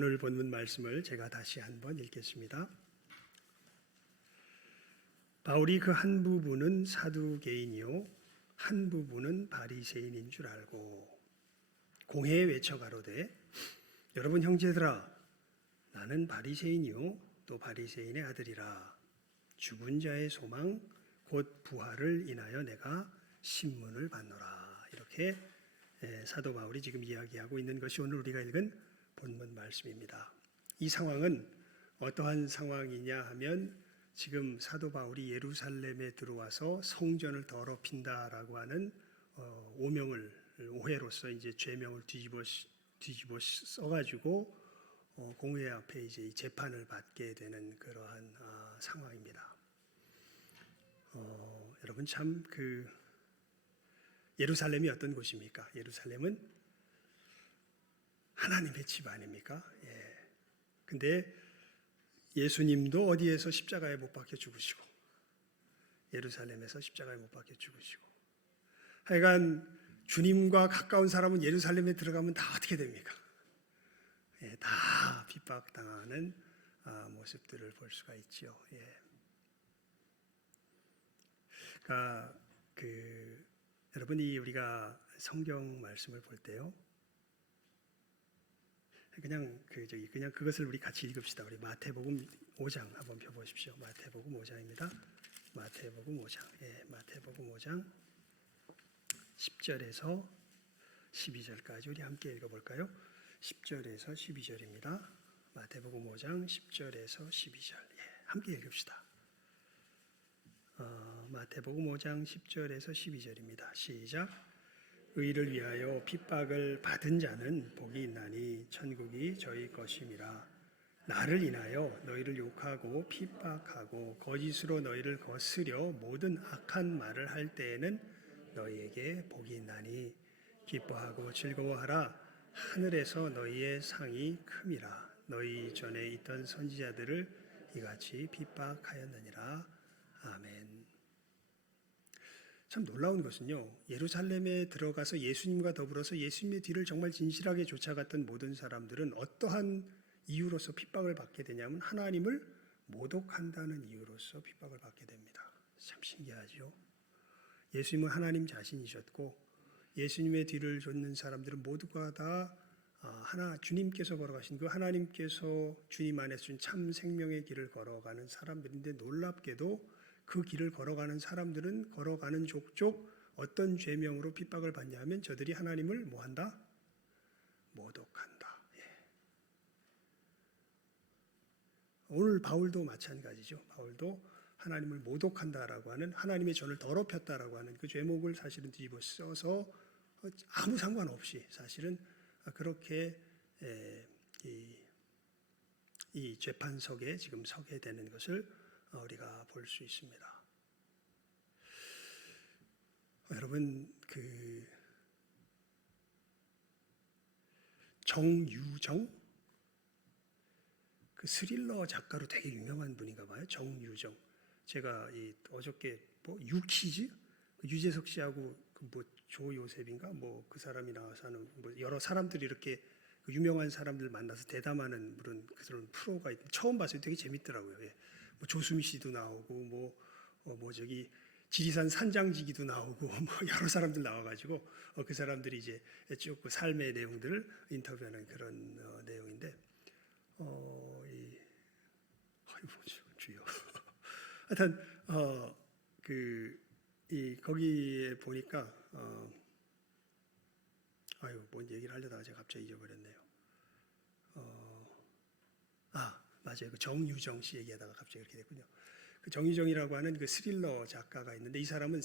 오늘 본문 말씀을 제가 다시 한번 읽겠습니다. 바울이 그 한 부분은 사두개인이요 한 부분은 바리새인인 줄 알고 공회에 외쳐 가로되 여러분 형제들아 나는 바리새인이요 또 바리새인의 아들이라 죽은 자의 소망 곧 부활을 인하여 내가 신문을 받노라. 이렇게 사도 바울이 지금 이야기하고 있는 것이 오늘 우리가 읽은 본문 말씀입니다. 이 상황은 어떠한 상황이냐 하면 지금 사도 바울이 예루살렘에 들어와서 성전을 더럽힌다라고 하는 오해로서 이제 죄명을 뒤집어 써가지고 공회 앞에 이제 재판을 받게 되는 그러한 상황입니다. 여러분 참 예루살렘이 어떤 곳입니까? 예루살렘은 하나님의 집 아닙니까? 근데 예수님도 어디에서 십자가에 못 박혀 죽으시고 예루살렘에서 십자가에 못 박혀 죽으시고 하여간 주님과 가까운 사람은 예루살렘에 들어가면 다 어떻게 됩니까? 다 핍박당하는 모습들을 볼 수가 있죠. 그러니까 여러분이 우리가 성경 말씀을 볼 때요, 그냥 그것을 우리 같이 읽읍시다. 우리 마태복음 5장 한번 펴보십시오. 마태복음 5장입니다. 마태복음 5장, 마태복음 5장 10절에서 12절까지 우리 함께 읽어볼까요? 10절에서 12절입니다. 마태복음 5장 10절에서 12절, 함께 읽읍시다. 마태복음 5장 10절에서 12절입니다. 시작. 의를 위하여 핍박을 받은 자는 복이 있나니 천국이 저희 것임이라. 나를 인하여 너희를 욕하고 핍박하고 거짓으로 너희를 거스려 모든 악한 말을 할 때에는 너희에게 복이 있나니 기뻐하고 즐거워하라. 하늘에서 너희의 상이 큼이라. 너희 전에 있던 선지자들을 이같이 핍박하였느니라. 아멘. 참 놀라운 것은요, 예루살렘에 들어가서 예수님과 더불어서 예수님의 뒤를 정말 진실하게 쫓아갔던 모든 사람들은 어떠한 이유로서 핍박을 받게 되냐면 하나님을 모독한다는 이유로서 핍박을 받게 됩니다. 참 신기하죠. 예수님은 하나님 자신이셨고 예수님의 뒤를 쫓는 사람들은 모두가 다 주님께서 걸어가신 그 하나님께서 주님 안에서 준 참 생명의 길을 걸어가는 사람들인데, 놀랍게도 그 길을 걸어가는 사람들은 걸어가는 족족 어떤 죄명으로 핍박을 받냐 하면 저들이 하나님을 뭐한다? 모독한다. 오늘 바울도 마찬가지죠. 바울도 하나님을 모독한다라고 하는, 하나님의 전을 더럽혔다라고 하는 그 죄목을 사실은 뒤집어 써서 아무 상관없이 사실은 그렇게 이 재판석에 지금 서게 되는 것을 우리가 볼 수 있습니다. 여러분, 정유정, 스릴러 작가로 되게 유명한 분인가 봐요. 정유정. 제가 어저께 유퀴즈 유재석 씨하고 조요셉인가 그 사람이 나와서 하는 여러 사람들이 이렇게 유명한 사람들 만나서 대담하는 그런 프로가 처음 봤어요. 되게 재밌더라고요. 조수미 씨도 나오고 지리산 산장지기도 나오고 여러 사람들 나와가지고 그 사람들이 이제 쭉 그 삶의 내용들을 인터뷰하는 그런 내용인데 주요. 하여튼 거기에 보니까 뭔 얘기를 하려다가 제가 갑자기 잊어버렸네요. 맞아요. 그 정유정 씨 얘기하다가 갑자기 이렇게 됐군요. 그 정유정이라고 하는 그 스릴러 작가가 있는데, 이 사람은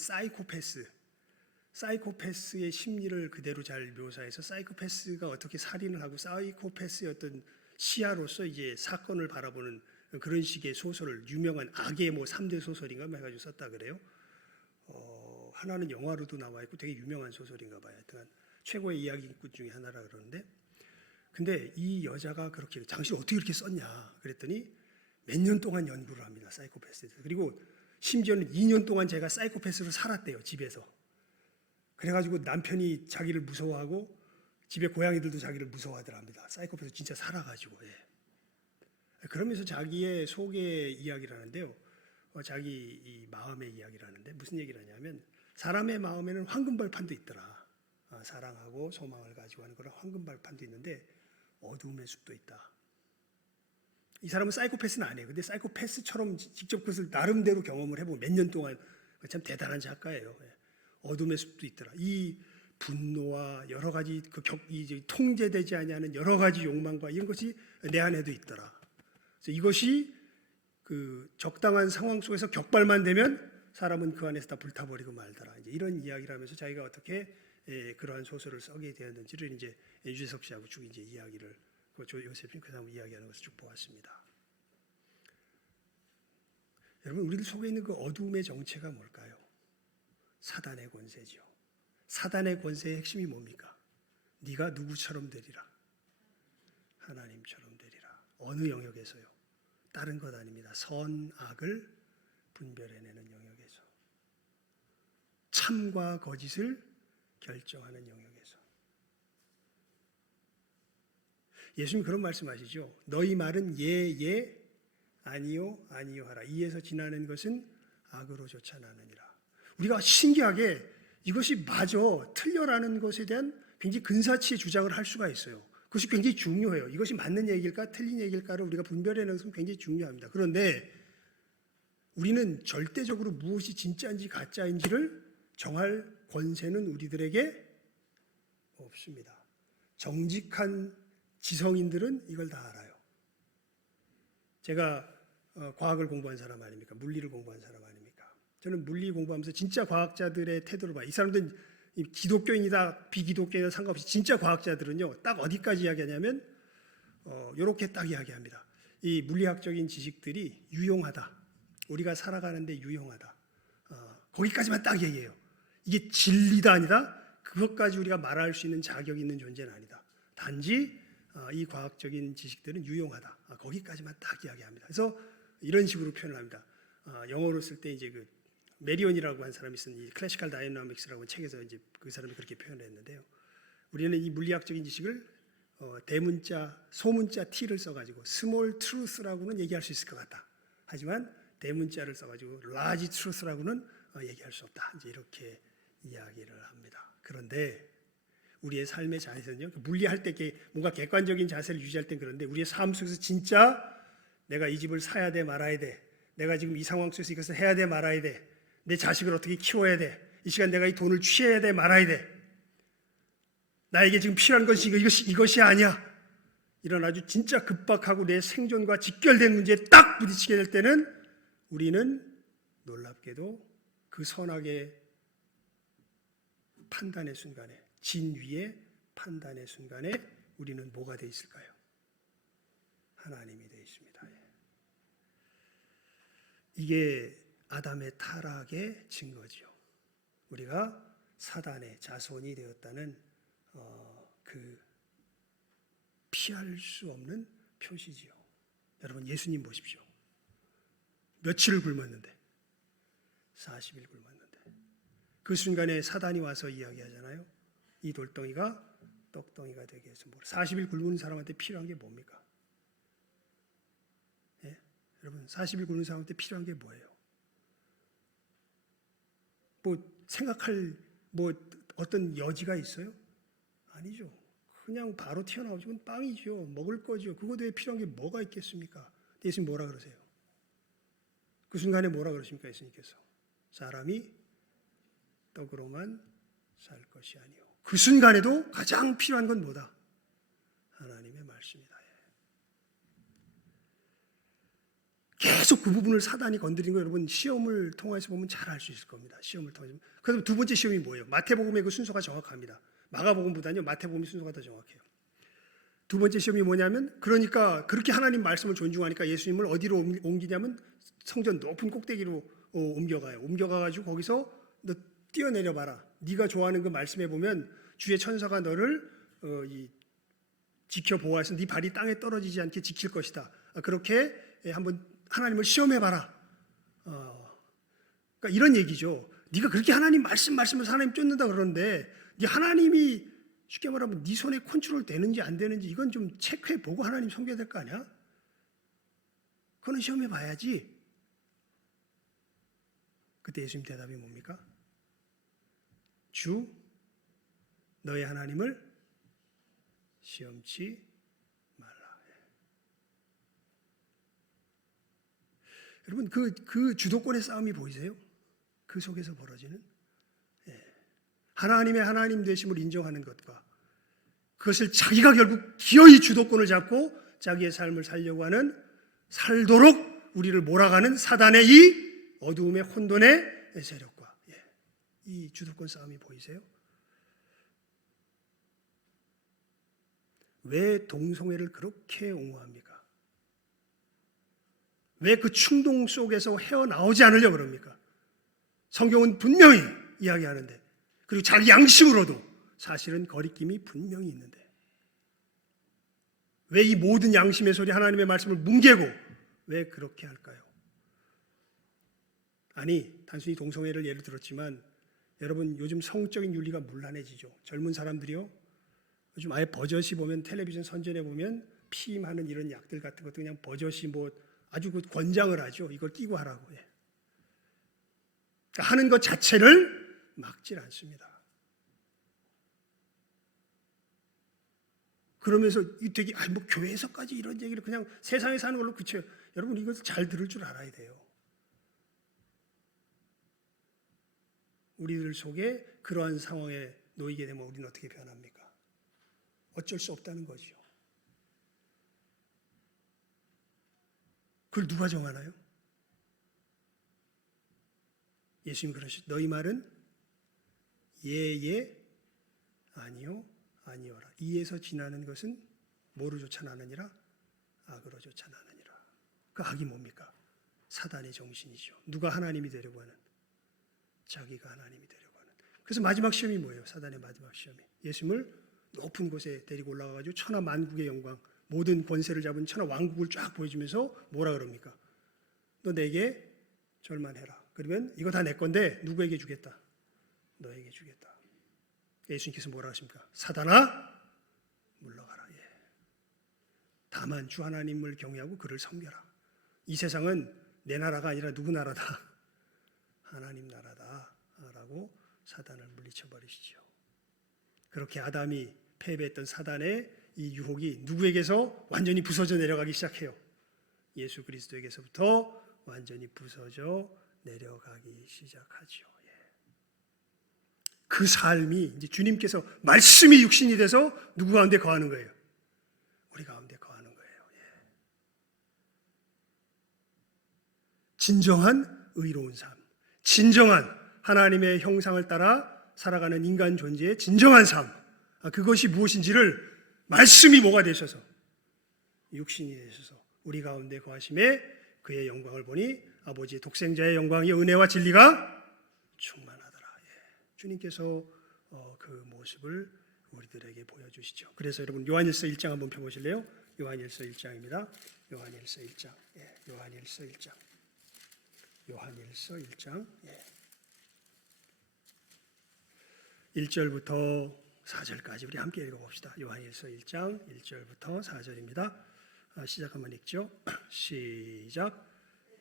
사이코패스의 심리를 그대로 잘 묘사해서 사이코패스가 어떻게 살인을 하고 사이코패스의 어떤 시야로서 이제 사건을 바라보는 그런 식의 소설을, 유명한 악의 3대 소설인가 해가지고 썼다 그래요. 하나는 영화로도 나와 있고 되게 유명한 소설인가 봐요. 하여튼 최고의 이야기꾼 중에 하나라 그러는데, 근데 이 여자가 그렇게 당신 어떻게 이렇게 썼냐 그랬더니 몇 년 동안 연구를 합니다. 사이코패스에 대해서. 그리고 심지어는 2년 동안 제가 사이코패스로 살았대요, 집에서. 그래가지고 남편이 자기를 무서워하고 집에 고양이들도 자기를 무서워하더랍니다. 사이코패스 진짜 살아가지고. 예. 그러면서 자기의 속의 이야기를 하는데요. 자기 이 마음의 이야기를 하는데 무슨 얘기를 하냐면 사람의 마음에는 황금발판도 있더라. 사랑하고 소망을 가지고 하는 그런 황금발판도 있는데 어두움의 숲도 있다. 이 사람은 사이코패스는 아니에요. 근데 사이코패스처럼 직접 그것을 나름대로 경험을 해보고 몇 년 동안 참 대단한 작가예요. 어둠의 숲도 있더라. 이 분노와 여러 가지 통제되지 아니하는 여러 가지 욕망과 이런 것이 내 안에도 있더라. 그래서 이것이 그 적당한 상황 속에서 격발만 되면 사람은 그 안에서 다 불타버리고 말더라. 이제 이런 이야기를 하면서 자기가 어떻게 그러한 소설을 쓰게 되었는지를 이제 유재석 씨하고 쭉 이제 이야기를 요셉이 그 사람 이야기하는 것을 쭉 보았습니다. 여러분 우리들 속에 있는 그 어두움의 정체가 뭘까요? 사단의 권세죠. 사단의 권세의 핵심이 뭡니까? 네가 누구처럼 되리라. 하나님처럼 되리라. 어느 영역에서요? 다른 것 아닙니다. 선, 악을 분별해내는 영역에서. 참과 거짓을 결정하는 영역에서. 예수님 그런 말씀하시죠. 너희 말은 예, 예, 아니요, 아니요 하라. 이에서 지나는 것은 악으로 쫓아나느니라. 우리가 신기하게 이것이 맞아, 틀려라는 것에 대한 굉장히 근사치의 주장을 할 수가 있어요. 그것이 굉장히 중요해요. 이것이 맞는 얘기일까 틀린 얘기일까를 우리가 분별해내는 것은 굉장히 중요합니다. 그런데 우리는 절대적으로 무엇이 진짜인지 가짜인지를 정할 권세는 우리들에게 없습니다. 정직한 지성인들은 이걸 다 알아요. 제가 과학을 공부한 사람 아닙니까? 물리를 공부한 사람 아닙니까? 저는 물리 공부하면서 진짜 과학자들의 태도를 봐요. 이 사람들은 기독교인이다 비기독교인이다 상관없이 진짜 과학자들은요 딱 어디까지 이야기하냐면 이렇게 딱 이야기합니다. 이 물리학적인 지식들이 유용하다. 우리가 살아가는데 유용하다. 거기까지만 딱 얘기해요. 이게 진리다 아니다. 그것까지 우리가 말할 수 있는 자격 있는 존재는 아니다. 단지 이 과학적인 지식들은 유용하다. 거기까지만 딱 이야기합니다. 그래서 이런 식으로 표현을 합니다. 영어로 쓸 때 이제 그 메리온이라고 한 사람이 쓴 이 클래시컬 다이나믹스라고 책에서 이제 그 사람이 그렇게 표현을 했는데요. 우리는 이 물리학적인 지식을 대문자, 소문자 T를 써가지고 스몰 트루스라고는 얘기할 수 있을 것 같다. 하지만 대문자를 써가지고 라지 트루스라고는 얘기할 수 없다. 이제 이렇게 이야기를 합니다. 그런데 우리의 삶의 자세는요. 물리할 때 뭔가 객관적인 자세를 유지할 땐 그런데 우리의 삶 속에서 진짜 내가 이 집을 사야 돼 말아야 돼. 내가 지금 이 상황 속에서 이것을 해야 돼 말아야 돼. 내 자식을 어떻게 키워야 돼. 이 시간 내가 이 돈을 취해야 돼 말아야 돼. 나에게 지금 필요한 것이 이것이 아니야. 이런 아주 진짜 급박하고 내 생존과 직결된 문제에 딱 부딪히게 될 때는 우리는 놀랍게도 그 선악의 판단의 순간에 진위의 판단의 순간에 우리는 뭐가 돼 있을까요? 하나님이 돼 있습니다. 이게 아담의 타락의 증거지요. 우리가 사단의 자손이 되었다는 그 피할 수 없는 표시지요. 여러분 예수님 보십시오. 며칠을 굶었는데 40일 굶었는데 그 순간에 사단이 와서 이야기하잖아요. 이 돌덩이가 떡덩이가 되게 해서 40일 굶는 사람한테 필요한 게 뭡니까? 예? 여러분 40일 굶는 사람한테 필요한 게 뭐예요? 생각할 어떤 여지가 있어요? 아니죠. 그냥 바로 튀어나오죠. 빵이죠. 먹을 거죠. 그거 외에 필요한 게 뭐가 있겠습니까? 예수님 뭐라 그러세요? 그 순간에 뭐라 그러십니까? 예수님께서 사람이 떡으로만 살 것이 아니요. 그 순간에도 가장 필요한 건 뭐다? 하나님의 말씀이다. 계속 그 부분을 사단이 건드린 거 여러분 시험을 통해서 보면 잘 알 수 있을 겁니다. 시험을 통해서. 그래서 두 번째 시험이 뭐예요? 마태복음의 그 순서가 정확합니다. 마가복음보다는요 마태복음의 순서가 더 정확해요. 두 번째 시험이 뭐냐면 그러니까 그렇게 하나님 말씀을 존중하니까 예수님을 어디로 옮기냐면 성전 높은 꼭대기로 옮겨가요. 옮겨가가지고 거기서 너 뛰어내려 봐라. 네가 좋아하는 그 말씀에 보면 주의 천사가 너를 지켜보아서 네 발이 땅에 떨어지지 않게 지킬 것이다. 그렇게 한번 하나님을 시험해봐라. 그러니까 이런 얘기죠. 네가 그렇게 하나님 말씀을 하나님 쫓는다 그러는데 네 하나님이 쉽게 말하면 네 손에 컨트롤 되는지 안 되는지 이건 좀 체크해 보고 하나님 섬겨야 될 거 아니야? 그거는 시험해 봐야지. 그때 예수님 대답이 뭡니까? 주 너의 하나님을 시험치 말라. 여러분 그 주도권의 싸움이 보이세요? 그 속에서 벌어지는 하나님의 하나님 되심을 인정하는 것과 그것을 자기가 결국 기어이 주도권을 잡고 자기의 삶을 살려고 하는 살도록 우리를 몰아가는 사단의 이 어두움의 혼돈의 세력과 이 주도권 싸움이 보이세요? 왜 동성애를 그렇게 옹호합니까? 왜 그 충동 속에서 헤어나오지 않으려고 그럽니까? 성경은 분명히 이야기하는데 그리고 자기 양심으로도 사실은 거리낌이 분명히 있는데 왜 이 모든 양심의 소리 하나님의 말씀을 뭉개고 왜 그렇게 할까요? 아니 단순히 동성애를 예를 들었지만 여러분 요즘 성적인 윤리가 문란해지죠. 젊은 사람들이요. 요즘 아예 버젓이 보면 텔레비전 선전에 보면 피임하는 이런 약들 같은 것도 그냥 버젓이 뭐 아주 그 권장을 하죠. 이걸 끼고 하라고. 그러니까 하는 것 자체를 막질 않습니다. 그러면서 되게 뭐 교회에서까지 이런 얘기를 그냥 세상에 사는 걸로 그쳐요. 여러분 이것을 잘 들을 줄 알아야 돼요. 우리들 속에 그러한 상황에 놓이게 되면 우리는 어떻게 변합니까? 어쩔 수 없다는 거죠. 그걸 누가 정하나요? 예수님 그러시죠. 너희 말은 예 아니요 아니오라. 이에서 지나는 것은 뭐로 쫓아나느니라? 악으로 쫓아나느니라. 그 악이 뭡니까? 사단의 정신이죠. 누가 하나님이 되려고 하는? 자기가 하나님이 되려고 하는. 그래서 마지막 시험이 뭐예요? 사단의 마지막 시험이 예수님을 높은 곳에 데리고 올라가가지고 천하 만국의 영광, 모든 권세를 잡은 천하 왕국을 쫙 보여주면서 뭐라 그럽니까? 너 내게 절만해라. 그러면 이거 다 내 건데 누구에게 주겠다? 너에게 주겠다. 예수님께서 뭐라 하십니까? 사단아 물러가라. 다만 주 하나님을 경외하고 그를 섬겨라. 이 세상은 내 나라가 아니라 누구 나라다? 하나님 나라다 라고 사단을 물리쳐 버리시죠. 그렇게 아담이 패배했던 사단의 이 유혹이 누구에게서 완전히 부서져 내려가기 시작해요? 예수 그리스도에게서부터 완전히 부서져 내려가기 시작하죠. 그 삶이 이제 주님께서 말씀이 육신이 돼서 누구 가운데 거하는 거예요? 우리 가운데 거하는 거예요. 진정한 의로운 삶, 진정한 하나님의 형상을 따라 살아가는 인간 존재의 진정한 삶, 그것이 무엇인지를 말씀이 뭐가 되셔서 육신이 되셔서 우리 가운데 거하심에 그의 영광을 보니 아버지의 독생자의 영광이 은혜와 진리가 충만하더라. 주님께서 그 모습을 우리들에게 보여주시죠. 그래서 여러분 요한일서 1장 한번 펴보실래요? 요한일서 1장입니다. 요한일서 1장. 요한일서 1장. 요한일서 1장. 1절부터 4절까지 우리 함께 읽어봅시다. 요한일서 1장 1절부터 4절입니다. 시작하면 읽죠. 시작.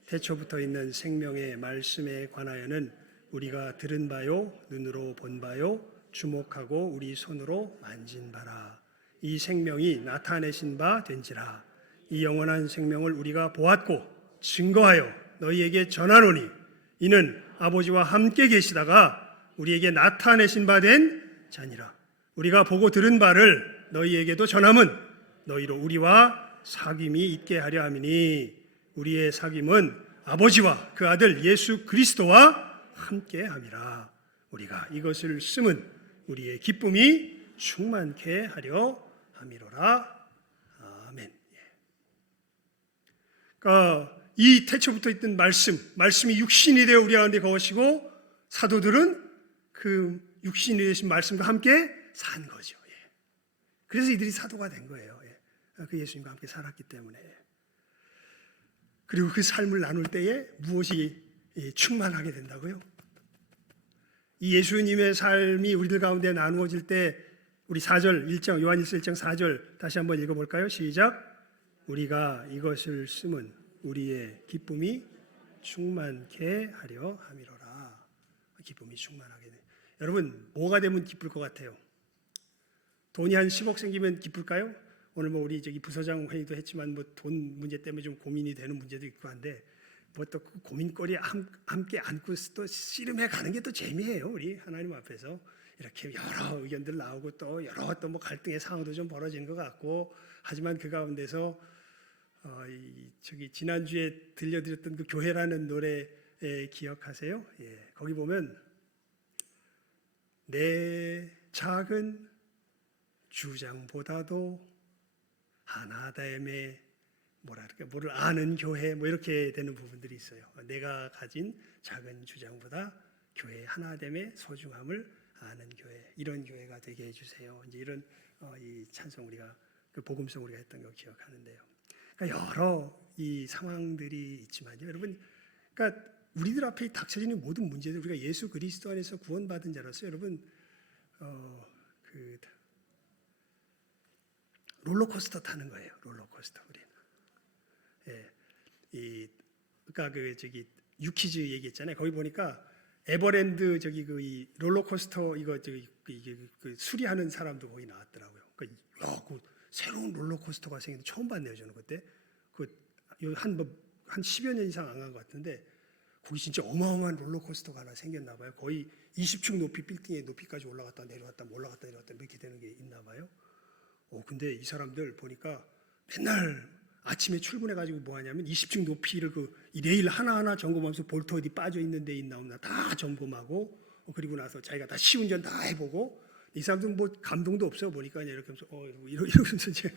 태초부터 있는 생명의 말씀에 관하여는 우리가 들은 바요 눈으로 본 바요 주목하고 우리 손으로 만진 바라. 이 생명이 나타내신 바 된지라. 이 영원한 생명을 우리가 보았고 증거하여 너희에게 전하노니 이는 아버지와 함께 계시다가 우리에게 나타내신 바 된 자니라. 우리가 보고 들은 바를 너희에게도 전함은 너희로 우리와 사귐이 있게 하려 함이니 우리의 사귐은 아버지와 그 아들 예수 그리스도와 함께 함이라. 우리가 이것을 쓰면 우리의 기쁨이 충만케 하려 함이로라. 아멘. 그러니까 이 태초부터 있던 말씀이 육신이 되어 우리 가운데 거하시고 사도들은 그 육신이 되신 말씀과 함께 산 거죠. 그래서 이들이 사도가 된 거예요. 그 예수님과 함께 살았기 때문에. 그리고 그 삶을 나눌 때에 무엇이 충만하게 된다고요? 이 예수님의 삶이 우리들 가운데 나누어질 때 우리 4절 1장 요한일서 1장 4절 다시 한번 읽어볼까요? 시작. 우리가 이것을 쓰면 우리의 기쁨이 충만케 하려 함이로라. 기쁨이 충만하게 돼. 여러분 뭐가 되면 기쁠 것 같아요? 돈이 한 10억 생기면 기쁠까요? 오늘 뭐 우리 저기 부서장 회의도 했지만 뭐 돈 문제 때문에 좀 고민이 되는 문제도 있고 한데 뭐 또 그 고민거리에 함께 안고 또 씨름해 가는 게 또 재미예요. 우리 하나님 앞에서 이렇게 여러 의견들 나오고 또 여러 또 뭐 갈등의 상황도 좀 벌어지는 것 같고 하지만 그 가운데서 저기 지난주에 들려드렸던 그 교회라는 노래 기억하세요? 예, 거기 보면 내 작은 주장보다도 하나됨의 뭐를 아는 교회 뭐 이렇게 되는 부분들이 있어요. 내가 가진 작은 주장보다 교회 하나됨의 소중함을 아는 교회, 이런 교회가 되게 해주세요. 이제 이런 이 찬송 우리가 그 복음송 우리가 했던 거 기억하는데요. 그러니까 여러 이 상황들이 있지만요, 여러분, 그러니까 우리들 앞에 닥쳐지는 모든 문제들 우리가 예수 그리스도 안에서 구원받은 자로서 여러분 그 롤러코스터 타는 거예요. 롤러코스터 우리는. 예, 그러니까 그 저기 유키즈 얘기했잖아요. 거기 보니까 에버랜드 저기 그 이 롤러코스터 이거 저기 그 수리하는 사람도 거기 나왔더라고요. 그러니까 그 새로운 롤러코스터가 생겼는데 처음 봤네요. 저는 그때 한 10여 년 이상 안 간 것 같은데 거기 진짜 어마어마한 롤러코스터가 하나 생겼나 봐요. 거의 20층 높이 빌딩의 높이까지 올라갔다 내려갔다 올라갔다 내려갔다 이렇게 되는 게 있나 봐요. 근데 이 사람들 보니까 맨날 아침에 출근해가지고 뭐 하냐면 20층 높이를 이 레일 하나하나 점검하면서 볼트 어디 빠져 있는 데 있나 없나 다 점검하고 그리고 나서 자기가 다 시운전 다 해보고 이 사람들은 뭐 감동도 없어 보니까 이렇게 하면서 이러면서 이제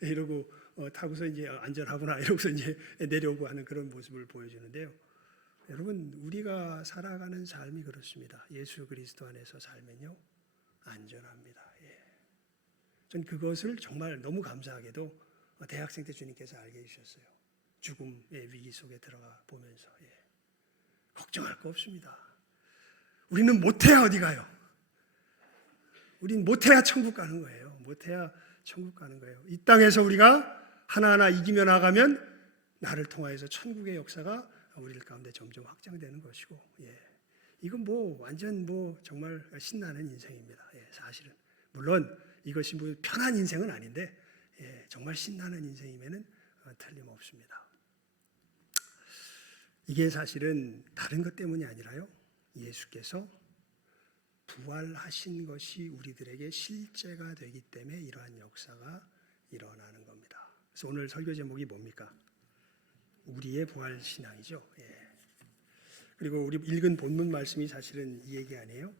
이러고 타고서 이제 안전하구나 이러고서 이제 내려오고 하는 그런 모습을 보여주는데요. 여러분 우리가 살아가는 삶이 그렇습니다. 예수 그리스도 안에서 살면요 안전합니다. 전 그것을 정말 너무 감사하게도 대학생 때 주님께서 알게 해주셨어요. 죽음의 위기 속에 들어가 보면서 걱정할 거 없습니다. 우리는 못해야 어디 가요? 우린 못해야 천국 가는 거예요. 못해야 천국 가는 거예요. 이 땅에서 우리가 하나하나 이기며 나가면 나를 통하여서 천국의 역사가 우리들 가운데 점점 확장되는 것이고 이건 뭐 완전 뭐 정말 신나는 인생입니다. 사실은 물론 이것이 뭐 편한 인생은 아닌데 정말 신나는 인생이면은 틀림없습니다. 이게 사실은 다른 것 때문이 아니라요. 예수께서 부활하신 것이 우리들에게 실제가 되기 때문에 이러한 역사가 일어나는 겁니다. 그래서 오늘 설교 제목이 뭡니까? 우리의 부활 신앙이죠. 그리고 우리 읽은 본문 말씀이 사실은 이 얘기 아니에요.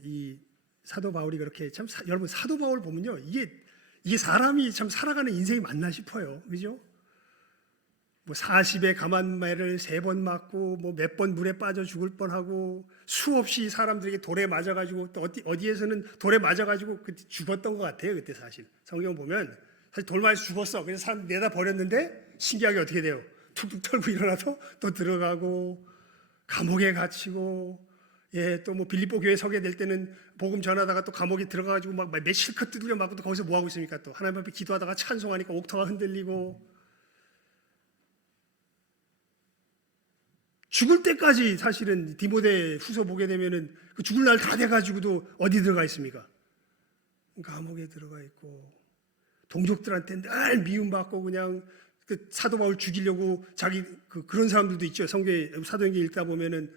이 사도 바울이 그렇게 참 여러분 사도 바울 보면요 이게 사람이 참 살아가는 인생이 맞나 싶어요, 그죠? 뭐 40에 가만매를 3번 맞고 뭐 몇 번 물에 빠져 죽을 뻔하고 수없이 사람들에게 돌에 맞아가지고 또 어디에서는 돌에 맞아가지고 그때 죽었던 것 같아요. 그때 사실 성경 보면 사실 돌 맞아서 죽었어. 그래서 사람 내다 버렸는데 신기하게 어떻게 돼요? 툭툭 털고 일어나서 또 들어가고 감옥에 갇히고 또 뭐 빌립보 교회 서게 될 때는 복음 전하다가 또 감옥에 들어가가지고 막 실컷 두드려 맞고 또 거기서 뭐 하고 있습니까? 또 하나님 앞에 기도하다가 찬송하니까 옥터가 흔들리고 죽을 때까지 사실은 디모데 후서 보게 되면은 그 죽을 날 다 돼가지고도 어디 들어가 있습니까? 감옥에 들어가 있고 동족들한테 늘 미움받고 그냥 그 사도 바울 죽이려고 자기 그런 사람들도 있죠. 사도행전 읽다 보면은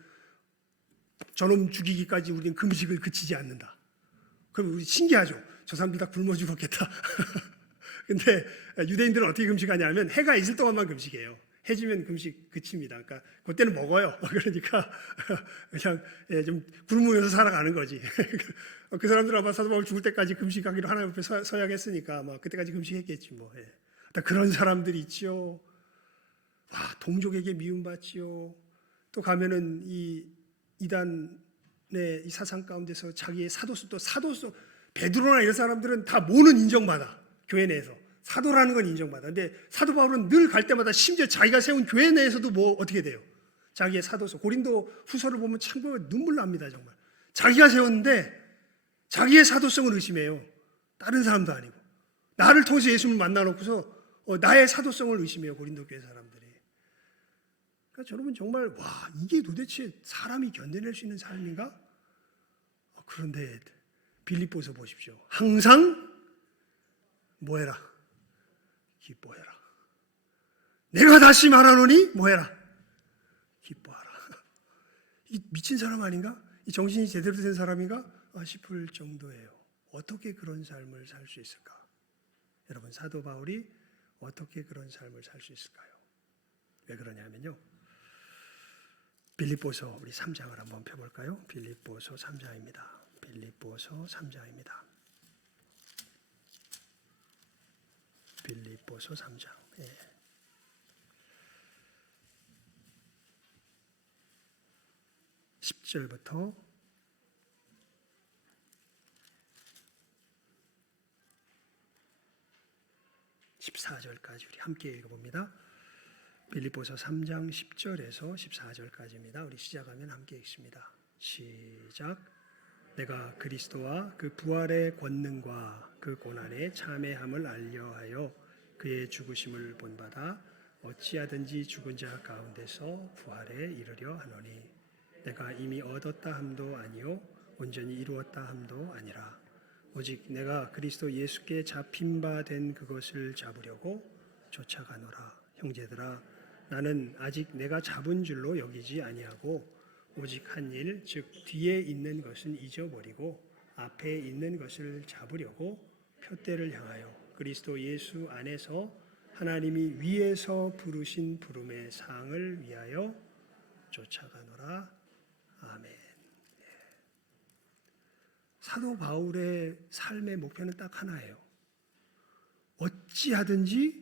저놈 죽이기까지 우리는 금식을 그치지 않는다. 그럼 우리 신기하죠. 저 사람들 다 굶어 죽었겠다. 근데 유대인들은 어떻게 금식하냐면 해가 있을 동안만 금식해요. 해 지면 금식 그칩니다. 그러니까 그때는 먹어요. 그러니까 그냥 좀 굶으면서 살아가는 거지. 그 사람들은 아마 사도 바울 죽을 때까지 금식하기로 하나님 앞에 서약했으니까 아마 그때까지 금식했겠지 뭐. 그런 사람들이 있지요. 와, 동족에게 미움받지요. 또 가면은 이 이단의 이 사상 가운데서 자기의 사도수 베드로나 이런 사람들은 다 뭐는 인정받아. 교회 내에서 사도라는 건 인정받아. 근데 사도 바울은 늘 갈 때마다 심지어 자기가 세운 교회 내에서도 뭐 어떻게 돼요? 자기의 사도서 고린도 후서를 보면 참 눈물 납니다. 정말 자기가 세웠는데 자기의 사도성을 의심해요. 다른 사람도 아니고. 나를 통해서 예수님을 만나놓고서 나의 사도성을 의심해요. 고린도 교회 사람들이. 그러니까 여러분 정말 와, 이게 도대체 사람이 견뎌낼 수 있는 삶인가? 그런데 빌립보서 보십시오. 항상 뭐해라? 기뻐해라. 내가 다시 말하노니 뭐해라? 기뻐하라. 이 미친 사람 아닌가? 이 정신이 제대로 된 사람인가? 싶을 정도예요. 어떻게 그런 삶을 살 수 있을까? 여러분 사도 바울이 어떻게 그런 삶을 살 수 있을까요? 왜 그러냐면요. 빌립보서 우리 3장을 한번 펴볼까요? 빌립보서 3장입니다. 빌립보서 3장입니다. 빌립보서 3장. 예. 10절부터 14절까지 우리 함께 읽어봅니다. 빌립보서 3장 10절에서 14절까지입니다. 우리 시작하면 함께 읽습니다. 시작. 내가 그리스도와 그 부활의 권능과 그 고난의 참회함을 알려하여 그의 죽으심을 본받아 어찌하든지 죽은 자 가운데서 부활에 이르려 하노니 내가 이미 얻었다 함도 아니요 온전히 이루었다 함도 아니라 오직 내가 그리스도 예수께 잡힌 바 된 그것을 잡으려고 쫓아가노라. 형제들아 나는 아직 내가 잡은 줄로 여기지 아니하고 오직 한 일 즉 뒤에 있는 것은 잊어버리고 앞에 있는 것을 잡으려고 표대를 향하여 그리스도 예수 안에서 하나님이 위에서 부르신 부름의 상을 위하여 쫓아가노라. 아멘. 사도 바울의 삶의 목표는 딱 하나예요. 어찌하든지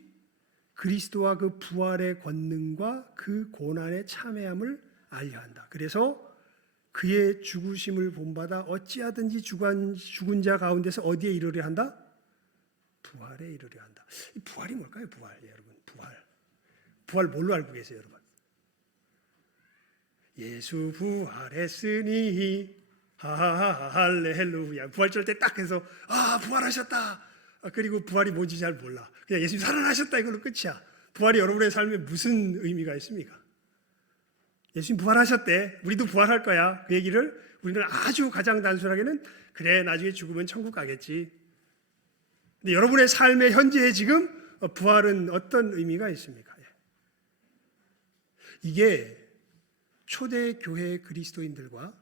그리스도와 그 부활의 권능과 그 고난의 참회함을 알려 한다. 그래서 그의 죽으심을 본받아 어찌하든지 죽은 자 가운데서 어디에 이르려 한다? 부활에 이르려 한다. 이 부활이 뭘까요? 부활, 여러분. 부활 뭘로 알고 계세요, 여러분? 예수 부활했으니 할렐루야. 부활절 때 딱 해서 부활하셨다. 그리고 부활이 뭔지 잘 몰라. 그냥 예수님 살아나셨다 이걸로 끝이야. 부활이 여러분의 삶에 무슨 의미가 있습니까? 예수님 부활하셨대. 우리도 부활할 거야. 그 얘기를 우리는 아주 가장 단순하게는 그래 나중에 죽으면 천국 가겠지. 근데 여러분의 삶의 현재에 지금 부활은 어떤 의미가 있습니까? 이게 초대 교회 그리스도인들과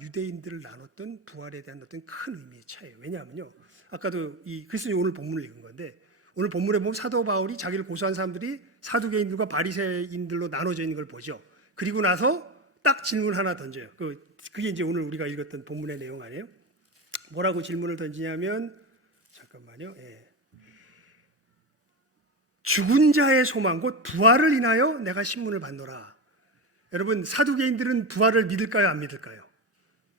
유대인들을 나눴던 부활에 대한 어떤 큰 의미의 차이예요. 왜냐하면요. 아까도 이 그리스도인이 오늘 본문을 읽은 건데 오늘 본문에 보면 사도 바울이 자기를 고소한 사람들이 사두개인들과 바리새인들로 나눠져 있는 걸 보죠. 그리고 나서 딱 질문 하나 던져요. 그게 이제 오늘 우리가 읽었던 본문의 내용 아니에요? 뭐라고 질문을 던지냐면 잠깐만요. 예. 죽은 자의 소망 곧 부활을 인하여 내가 신문을 받노라. 여러분 사두개인들은 부활을 믿을까요? 안 믿을까요?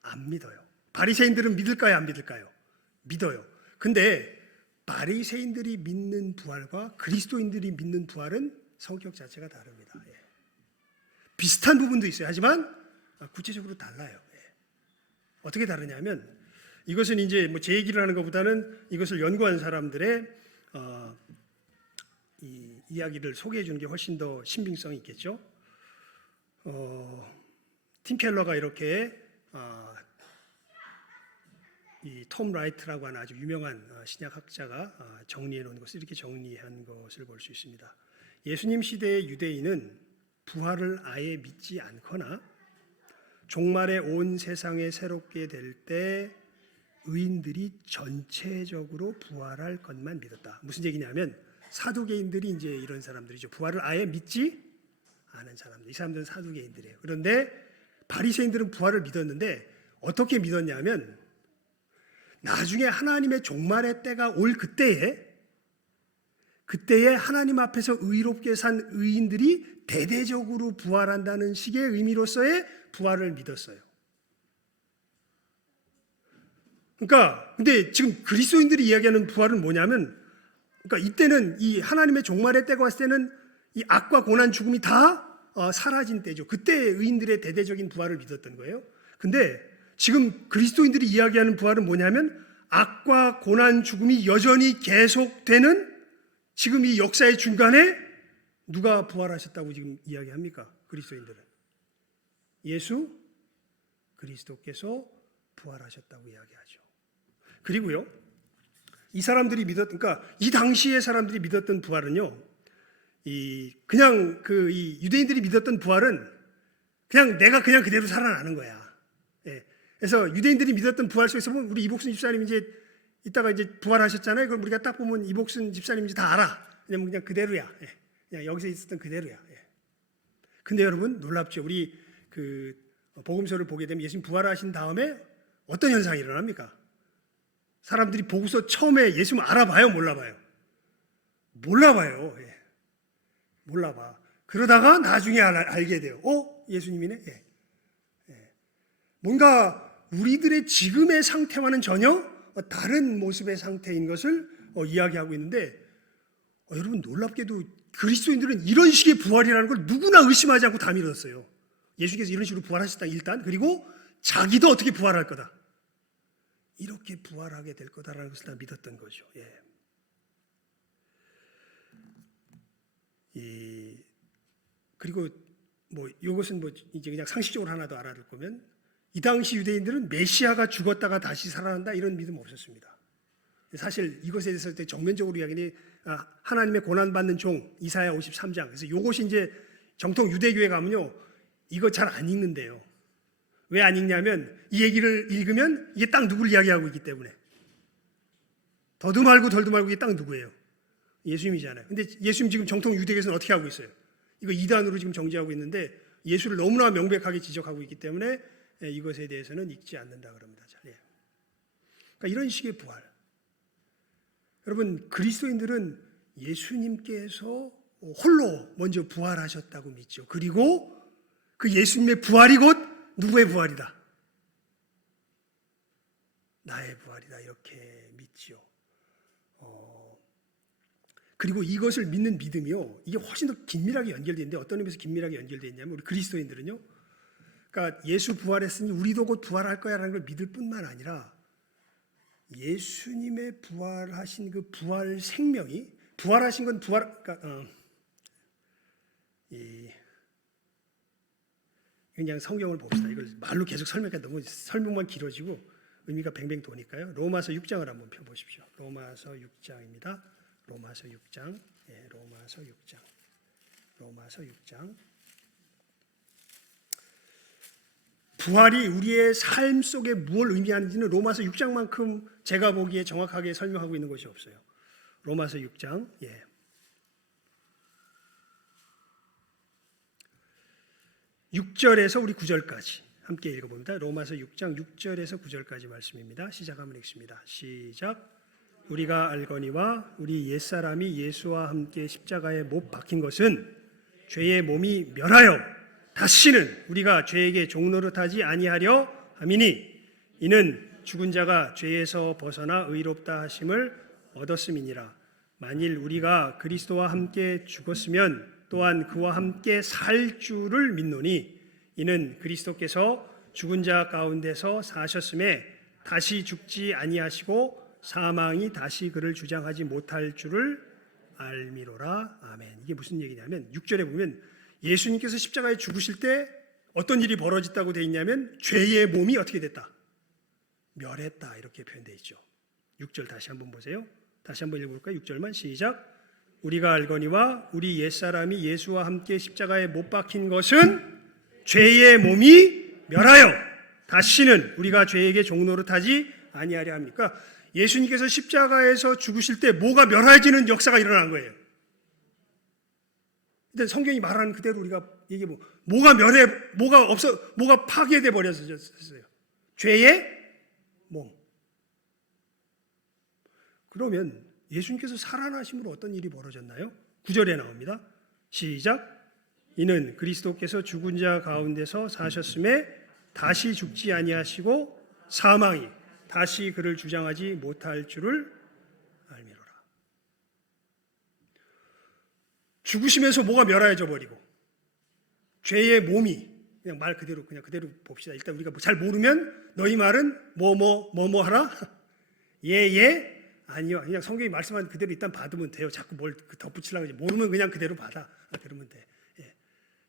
안 믿어요. 바리새인들은 믿을까요? 안 믿을까요? 믿어요. 근데 바리새인들이 믿는 부활과 그리스도인들이 믿는 부활은 성격 자체가 다릅니다. 예. 비슷한 부분도 있어요. 하지만 구체적으로 달라요. 예. 어떻게 다르냐면 이것은 이제 뭐 제 얘기를 하는 것보다는 이것을 연구한 사람들의 이 이야기를 소개해 주는 게 훨씬 더 신빙성이 있겠죠. 팀 켈러가 이렇게 이 톰 라이트라고 하는 아주 유명한 신약학자가 정리해 놓은 것을 이렇게 정리한 것을 볼 수 있습니다. 예수님 시대의 유대인은 부활을 아예 믿지 않거나 종말에 온 세상에 새롭게 될 때 의인들이 전체적으로 부활할 것만 믿었다. 무슨 얘기냐면 사두개인들이 이제 이런 사람들이죠. 부활을 아예 믿지 않은 사람들. 이 사람들은 사두개인들이에요. 그런데 바리새인들은 부활을 믿었는데 어떻게 믿었냐면 나중에 하나님의 종말의 때가 올 그때에 하나님 앞에서 의롭게 산 의인들이 대대적으로 부활한다는 식의 의미로서의 부활을 믿었어요. 그러니까 근데 지금 그리스도인들이 이야기하는 부활은 뭐냐면 그러니까 이때는 이 하나님의 종말의 때가 왔을 때는 이 악과 고난 죽음이 다 사라진 때죠. 그때 의인들의 대대적인 부활을 믿었던 거예요. 근데 지금 그리스도인들이 이야기하는 부활은 뭐냐면 악과 고난, 죽음이 여전히 계속되는 지금 이 역사의 중간에 누가 부활하셨다고 지금 이야기합니까? 그리스도인들은 예수 그리스도께서 부활하셨다고 이야기하죠. 그리고요, 이 사람들이 그러니까 이 당시의 사람들이 믿었던 부활은요, 그냥 이 유대인들이 믿었던 부활은 그냥 내가 그냥 그대로 살아나는 거야. 예. 그래서 유대인들이 믿었던 부활 속에서 보면 우리 이복순 집사님 이제 이따가 이제 부활하셨잖아요. 그럼 우리가 딱 보면 이복순 집사님 이제 다 알아. 왜냐면 그냥 그대로야. 예. 그냥 여기서 있었던 그대로야. 예. 근데 여러분 놀랍죠. 우리 그 복음서를 보게 되면 예수님 부활하신 다음에 어떤 현상이 일어납니까? 사람들이 보고서 처음에 예수님 알아봐요, 몰라봐요? 몰라봐요. 예. 몰라봐. 그러다가 나중에 알게 돼요. 예수님이네. 예. 예. 뭔가 우리들의 지금의 상태와는 전혀 다른 모습의 상태인 것을 이야기하고 있는데, 여러분 놀랍게도 그리스도인들은 이런 식의 부활이라는 걸 누구나 의심하지 않고 다 믿었어요. 예수께서 이런 식으로 부활하셨다 일단, 그리고 자기도 어떻게 부활할 거다, 이렇게 부활하게 될 거다라는 것을 다 믿었던 거죠. 예. 그리고 뭐 이것은 뭐 이제 그냥 상식적으로 하나 더 알아둘 거면, 이 당시 유대인들은 메시아가 죽었다가 다시 살아난다 이런 믿음 없었습니다. 사실 이것에 대해서 정면적으로 이야기는 하나님의 고난받는 종 이사야 53장. 그래서 이것이 이제 정통 유대교회 가면요 이거 잘 안 읽는데요. 왜 안 읽냐면 이 얘기를 읽으면 이게 딱 누구를 이야기하고 있기 때문에. 더도 말고 덜도 말고 이게 딱 누구예요? 예수님이잖아요. 근데 예수님 지금 정통 유대교에서는 어떻게 하고 있어요? 이거 이단으로 지금 정죄하고 있는데 예수를 너무나 명백하게 지적하고 있기 때문에 이것에 대해서는 읽지 않는다 그럽니다. 그러니까 이런 식의 부활. 여러분 그리스도인들은 예수님께서 홀로 먼저 부활하셨다고 믿죠. 그리고 그 예수님의 부활이 곧 누구의 부활이다? 나의 부활이다 이렇게 믿죠. 그리고 이것을 믿는 믿음이요, 이게 훨씬 더 긴밀하게 연결되는데, 어떤 의미에서 긴밀하게 연결되어 있냐면, 우리 그리스도인들은요, 그러니까 예수 부활했으니 우리도 곧 부활할 거야라는 걸 믿을 뿐만 아니라 예수님의 부활하신 그 부활 생명이, 부활하신 건 그러니까 그냥 성경을 봅시다. 이걸 말로 계속 설명하니까 너무 설명만 길어지고 의미가 뱅뱅 도니까요. 로마서 6장을 한번 펴보십시오. 로마서 6장입니다. 로마서 6장. 예, 로마서 6장. 로마서 6장. 부활이 우리의 삶 속에 무엇을 의미하는지는 로마서 6장만큼 제가 보기에 정확하게 설명하고 있는 것이 없어요. 로마서 6장. 예. 6절에서 우리 9절까지 함께 읽어봅니다. 로마서 6장 6절에서 9절까지 말씀입니다. 시작하면 읽습니다. 시작. 우리가 알거니와 우리 옛사람이 예수와 함께 십자가에 못 박힌 것은 죄의 몸이 멸하여 다시는 우리가 죄에게 종노릇하지 아니하려 함이니, 이는 죽은 자가 죄에서 벗어나 의롭다 하심을 얻었음이니라. 만일 우리가 그리스도와 함께 죽었으면 또한 그와 함께 살 줄을 믿노니, 이는 그리스도께서 죽은 자 가운데서 사셨음에 다시 죽지 아니하시고 사망이 다시 그를 주장하지 못할 줄을 알미로라. 아멘. 이게 무슨 얘기냐면 6절에 보면 예수님께서 십자가에 죽으실 때 어떤 일이 벌어졌다고 되어 있냐면 죄의 몸이 어떻게 됐다? 멸했다 이렇게 표현되어 있죠. 6절 다시 한번 보세요. 다시 한번 읽어볼까요? 6절만 시작. 우리가 알거니와 우리 옛사람이 예수와 함께 십자가에 못 박힌 것은 죄의 몸이 멸하여 다시는 우리가 죄에게 종노릇하지 아니하려 합니까? 예수님께서 십자가에서 죽으실 때 뭐가 멸해지는 역사가 일어난 거예요. 일단 성경이 말하는 그대로 우리가 얘기해 보면 뭐가 파괴돼 버렸어요. 죄의 몸. 그러면 예수님께서 살아나심으로 어떤 일이 벌어졌나요? 9절에 나옵니다. 시작. 이는 그리스도께서 죽은 자 가운데서 사셨음에 다시 죽지 아니하시고 사망이 다시 그를 주장하지 못할 줄을 알미로라. 죽으시면서 뭐가 멸하여져 버리고 죄의 몸이 그냥 말 그대로 그냥 그대로 봅시다. 일단 우리가 잘 모르면 너희 말은 뭐 하라? 예. 아니요. 그냥 성경이 말씀한 그대로 일단 받으면 돼요. 자꾸 뭘 덧붙이려고 하지. 모르면 그냥 그대로 받아. 그러면 돼.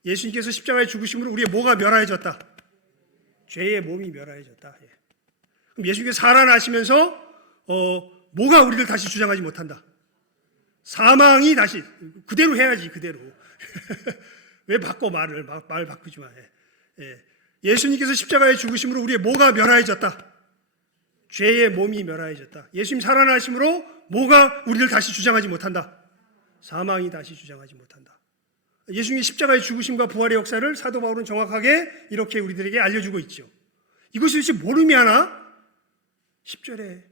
예수님께서 십자가에 죽으심으로 우리의 뭐가 멸하여졌다. 죄의 몸이 멸하여졌다. 그럼 예수님께서 살아나시면서 뭐가 우리를 다시 주장하지 못한다. 사망이 다시 그대로 해야지 그대로. 왜 바꿔 말 바꾸지 마. 예수님께서 십자가에 죽으심으로 우리의 뭐가 멸하여졌다. 죄의 몸이 멸하여졌다. 예수님 살아나심으로 뭐가 우리를 다시 주장하지 못한다. 사망이 다시 주장하지 못한다. 예수님의 십자가의 죽으심과 부활의 역사를 사도 바울은 정확하게 이렇게 우리들에게 알려주고 있죠. 이것이 도대체 뭘 의미하나? 10절에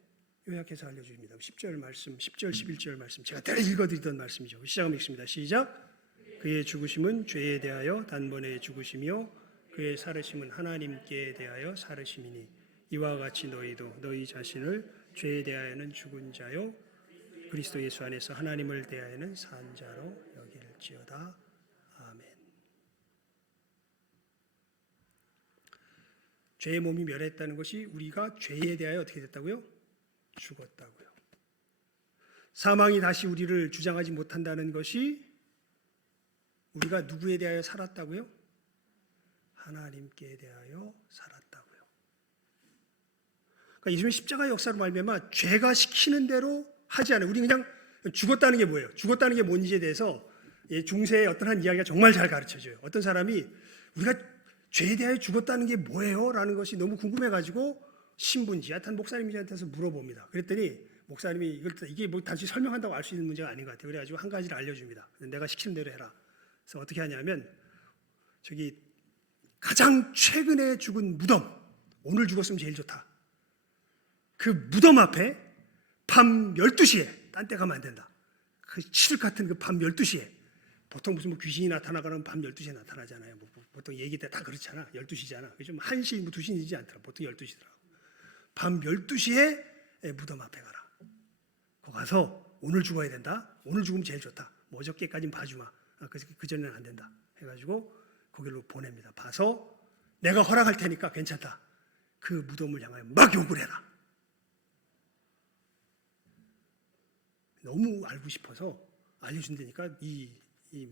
요약해서 알려줍니다. 10절 말씀, 10절, 11절 말씀. 제가 늘 읽어드리던 말씀이죠. 시작하면 읽습니다. 시작. 그의 죽으심은 죄에 대하여 단번에 죽으시며 그의 살으심은 하나님께 대하여 살으심이니 이와 같이 너희도 너희 자신을 죄에 대하여는 죽은 자요 그리스도 예수 안에서 하나님을 대하여는 산 자로 여길지어다. 아멘. 죄의 몸이 멸했다는 것이 우리가 죄에 대하여 어떻게 됐다고요? 죽었다고요. 사망이 다시 우리를 주장하지 못한다는 것이 우리가 누구에 대하여 살았다고요? 하나님께 대하여 살았다고요. 그러니까 예수님의 십자가의 역사로 말미암아 죄가 시키는 대로 하지 않아요. 우리 그냥 죽었다는 게 뭐예요? 죽었다는 게 뭔지에 대해서 중세의 어떤 한 이야기가 정말 잘 가르쳐줘요. 어떤 사람이 우리가 죄에 대하여 죽었다는 게 뭐예요? 라는 것이 너무 궁금해가지고 신분지 하여튼 목사님한테서 물어봅니다. 그랬더니 목사님이 이게 뭐 단순히 설명한다고 알 수 있는 문제가 아닌 것 같아요. 그래가지고 한 가지를 알려줍니다. 내가 시키는 대로 해라. 그래서 어떻게 하냐면 저기 가장 최근에 죽은 무덤, 오늘 죽었으면 제일 좋다. 그 무덤 앞에 밤 12시에 딴 데 가면 안 된다. 그 칠흑 같은 그 밤 12시에 보통 무슨 뭐 귀신이 나타나거나 밤 12시에 나타나잖아요. 보통 얘기 때 다 그렇잖아. 12시잖아. 좀 1시, 2시이지 않더라. 보통 12시더라고. 밤 12시에 무덤 앞에 가라. 거기 가서 오늘 죽어야 된다. 오늘 죽으면 제일 좋다. 뭐 어저께까지는 봐주마. 그 전에는 안 된다. 해가지고 거기로 보냅니다. 봐서 내가 허락할 테니까 괜찮다. 그 무덤을 향하여 막 욕을 해라. 너무 알고 싶어서 알려준다니까 이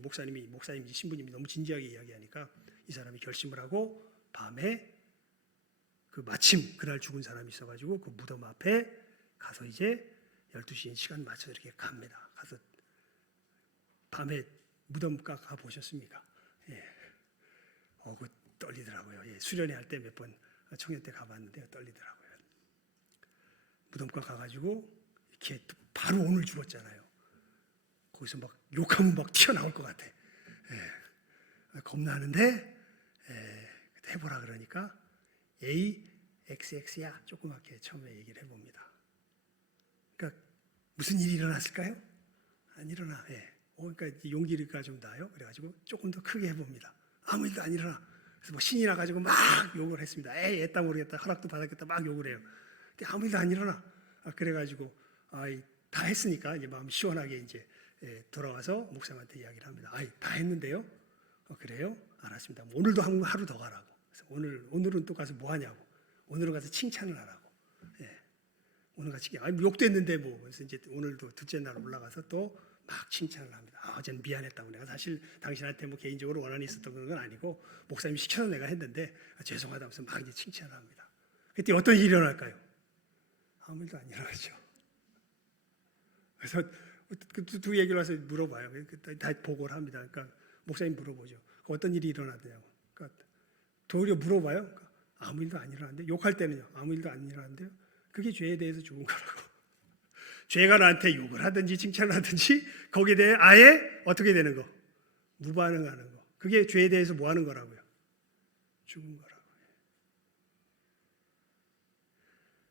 목사님이 신부님이 너무 진지하게 이야기하니까 이 사람이 결심을 하고 밤에 그 마침 그날 죽은 사람이 있어가지고 그 무덤 앞에 가서 이제 12시 시간 맞춰서 이렇게 갑니다. 가서 밤에 무덤가 가 보셨습니까? 그 떨리더라고요. 수련회 할 때 몇 번 청년 때 가봤는데 떨리더라고요. 무덤가 가가지고 이렇게 바로 오늘 죽었잖아요. 거기서 막 욕하면 막 튀어나올 것 같아. 겁나는데 해보라 그러니까 AXX야 조그맣게 처음에 얘기를 해봅니다. 그러니까 무슨 일이 일어났을까요? 안 일어나. 그러니까 용기가 좀 나요. 그래가지고 조금 더 크게 해봅니다. 아무 일도 안 일어나. 그래서 뭐 신이 나가지고 막 욕을 했습니다. 애따 모르겠다. 허락도 받았겠다. 막 욕을 해요. 근데 아무 일도 안 일어나. 그래가지고 다 했으니까 이제 마음 시원하게 이제 돌아와서 목사님한테 이야기를 합니다. 다 했는데요. 그래요? 알았습니다. 오늘도 하루 더 가라고. 그래서 오늘은 또 가서 뭐 하냐고. 오늘은 가서 칭찬을 하라고. 오늘 같이 욕도 했는데 뭐. 그래서 이제 오늘도 둘째 날 올라가서 또 막 칭찬을 합니다. 어제는 미안했다고. 내가 사실 당신한테 뭐 개인적으로 원한이 있었던 건 아니고 목사님이 시켜서 내가 했는데 죄송하다면서 막 이제 칭찬을 합니다. 그때 어떤 일이 일어날까요? 아무 일도 안 일어나죠. 그래서 두 얘기를 와서 물어봐요. 다 보고를 합니다. 그러니까 목사님 물어보죠. 어떤 일이 일어나더냐고. 그러니까 도리어 물어봐요. 그러니까 아무 일도 안 일어났는데 욕할 때는요. 아무 일도 안 일어났는데요. 그게 죄에 대해서 죽은 거라고. 죄가 나한테 욕을 하든지 칭찬을 하든지 거기에 대해 아예 어떻게 되는 거? 무반응하는 거. 그게 죄에 대해서 뭐 하는 거라고요? 죽은 거라고요.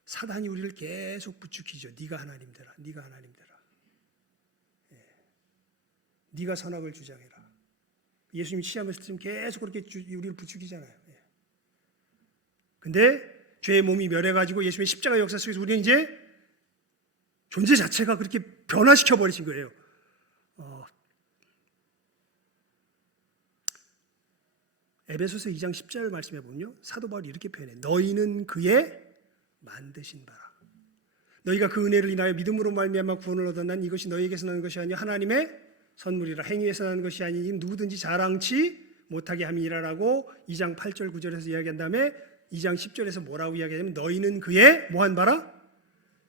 사단이 우리를 계속 부추기죠. 네가 하나님 되라. 네가 하나님 되라. 네가 선악을 주장해라. 예수님이 시험했을 때 계속 그렇게 우리를 부추기잖아요. 근데 죄의 몸이 멸해가지고 예수님의 십자가 역사 속에서 우리는 이제 존재 자체가 그렇게 변화시켜 버리신 거예요. 에베소서 2장 10절 말씀해 보면요, 사도 바울이 이렇게 표현해. 너희는 그의 만드신 바라. 너희가 그 은혜를 인하여 믿음으로 말미암아 구원을 얻었난 이것이 너희에게서 나는 것이 아니요 하나님의 선물이라. 행위에서 나는 것이 아니니 누구든지 자랑치 못하게 함이라라고 2장 8절 9절에서 이야기한 다음에 2장 10절에서 뭐라고 이야기하냐면 너희는 그의 뭐한 바라?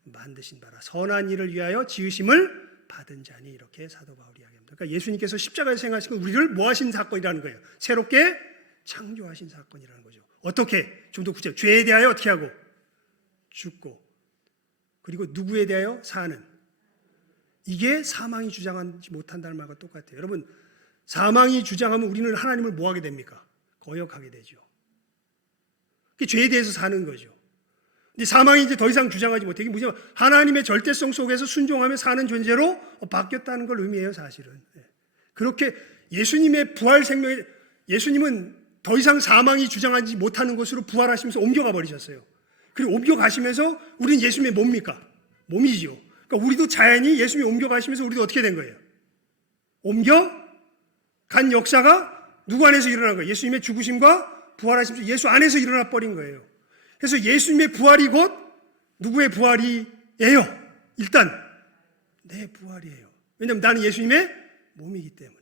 만드신 바라. 선한 일을 위하여 지으심을 받은 자니. 이렇게 사도 바울이 이야기합니다. 그러니까 예수님께서 십자가에서 행하신 건 우리를 뭐 하신 사건이라는 거예요? 새롭게 창조하신 사건이라는 거죠. 어떻게? 좀 더 구체적으로 죄에 대하여 어떻게 하고? 죽고, 그리고 누구에 대하여? 사는. 이게 사망이 주장하지 못한다는 말과 똑같아요. 여러분, 사망이 주장하면 우리는 하나님을 뭐 하게 됩니까? 거역하게 되죠. 그게 죄에 대해서 사는 거죠. 근데 사망이 이제 더 이상 주장하지 못해. 이게 뭐냐면 하나님의 절대성 속에서 순종하며 사는 존재로 바뀌었다는 걸 의미해요, 사실은. 그렇게 예수님의 부활 생명에, 예수님은 더 이상 사망이 주장하지 못하는 곳으로 부활하시면서 옮겨가 버리셨어요. 그리고 옮겨가시면서 우리는 예수님의 뭡니까? 몸이지요. 그러니까 우리도 자연히 예수님이 옮겨가시면서 우리도 어떻게 된 거예요? 옮겨간 역사가 누구 안에서 일어난 거예요? 예수님의 죽으심과 부활하시면서 예수 안에서 일어나 버린 거예요. 그래서 예수님의 부활이 곧 누구의 부활이에요? 일단 내 부활이에요. 왜냐하면 나는 예수님의 몸이기 때문에.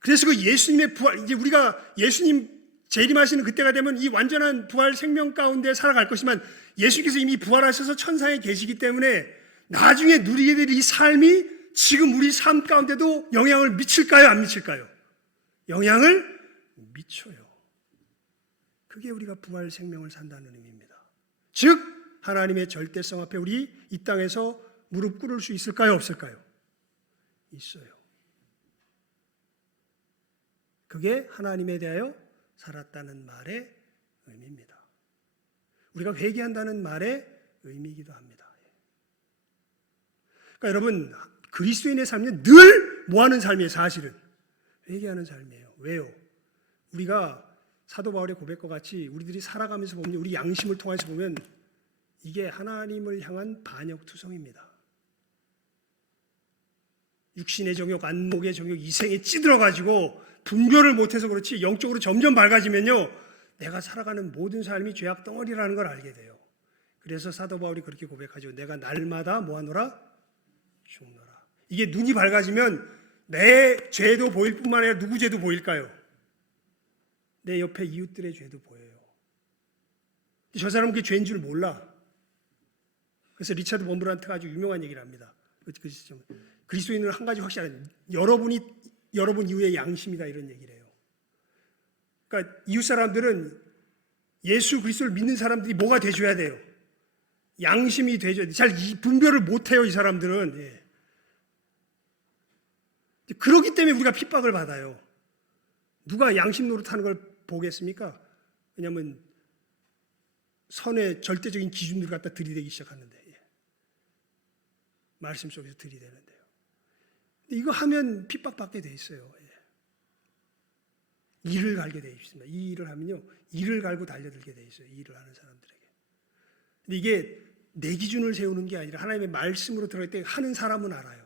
그래서 그 예수님의 부활, 이제 우리가 예수님 재림하시는 그때가 되면 이 완전한 부활 생명 가운데 살아갈 것이지만 예수께서 이미 부활하셔서 천상에 계시기 때문에 나중에 누리게 될 이 삶이 지금 우리 삶 가운데도 영향을 미칠까요? 안 미칠까요? 영향을 미쳐요. 그게 우리가 부활 생명을 산다는 의미입니다. 즉 하나님의 절대성 앞에 우리 이 땅에서 무릎 꿇을 수 있을까요? 없을까요? 있어요. 그게 하나님에 대하여 살았다는 말의 의미입니다. 우리가 회개한다는 말의 의미이기도 합니다. 그러니까 여러분, 그리스도인의 삶은 늘 뭐하는 삶이에요? 사실은 회개하는 삶이에요. 왜요? 우리가 사도 바울의 고백과 같이 우리들이 살아가면서 보면, 우리 양심을 통해서 보면 이게 하나님을 향한 반역투성입니다. 육신의 정욕, 안목의 정욕, 이생에 찌들어가지고 분별을 못해서 그렇지 영적으로 점점 밝아지면요, 내가 살아가는 모든 삶이 죄악 덩어리라는 걸 알게 돼요. 그래서 사도 바울이 그렇게 고백하죠. 내가 날마다 뭐하노라? 죽노라. 이게 눈이 밝아지면 내 죄도 보일 뿐만 아니라 누구 죄도 보일까요? 내 옆에 이웃들의 죄도 보여요. 저 사람은 그게 죄인 줄 몰라. 그래서 리차드 범브란트가 아주 유명한 얘기를 합니다. 그리스도인은 한 가지 확실한, 여러분이 여러분 이후의 양심이다, 이런 얘기를 해요. 그러니까 이웃 사람들은 예수 그리스도를 믿는 사람들이 뭐가 돼줘야 돼요? 양심이 돼줘야 돼요. 잘 분별을 못해요, 이 사람들은. 예. 그렇기 때문에 우리가 핍박을 받아요. 누가 양심 노릇하는 걸 보겠습니까? 왜냐하면 선의 절대적인 기준들을 갖다 들이대기 시작하는데, 예. 말씀 속에서 들이대는데요. 이거 하면 핍박받게 돼 있어요. 예. 이를 갈게 돼 있습니다. 이 일을 하면요, 이를 갈고 달려들게 돼 있어요. 이 일을 하는 사람들에게. 근데 이게 내 기준을 세우는 게 아니라 하나님의 말씀으로 들어갈 때 하는 사람은 알아요.